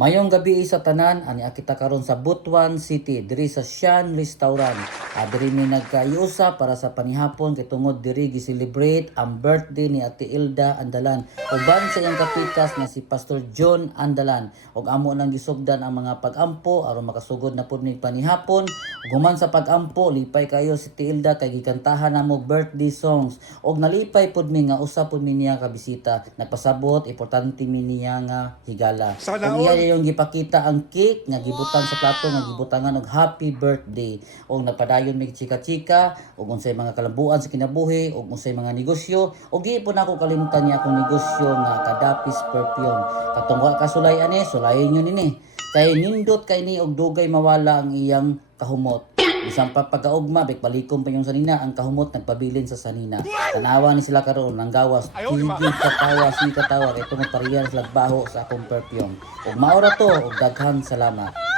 Mayong gabi sa tanan, ani kita karon sa Butuan City, diri sa Sian Restaurant. Diri mi nagkayusa para sa panihapon kay tungod diri gi-celebrate ang birthday ni Ate Ilda Andalan. Uban sa iyang kapikas na si Pastor John Andalan. Og amo nang gisugdan ang mga pag-ampo aron makasugod na pud mi panihapon. Guman sa pag-ampo, lipay kayo si Ate Ilda kay gikantahan namo birthday songs. Og nalipay pud mi nga usa pud mi niya ka bisita. Nagpasabot importante mi niya nga higala. Sana Og all. yung gipakita ang cake nga gibutan sa plato nga gibutangan og happy birthday og nagpadayon mig chika-chika og unsay mga kalambuan sa kinabuhi og unsay mga negosyo og di po nako kalimutan niya akong negosyo nga Kadapis Perfume katong kasulay ani sulayin niyo nini kay nindot kay ni og dugay mawala ang iyang kahumot. Isang pagkaugma, balikom pa yung sanina, ang kahumot nagpabilin sa sanina. Tanawa ni sila karon ng gawas, hindi katawa, kay tungod pariyan sila baho sa akong perfume. Ug maura to, ug daghang salamat.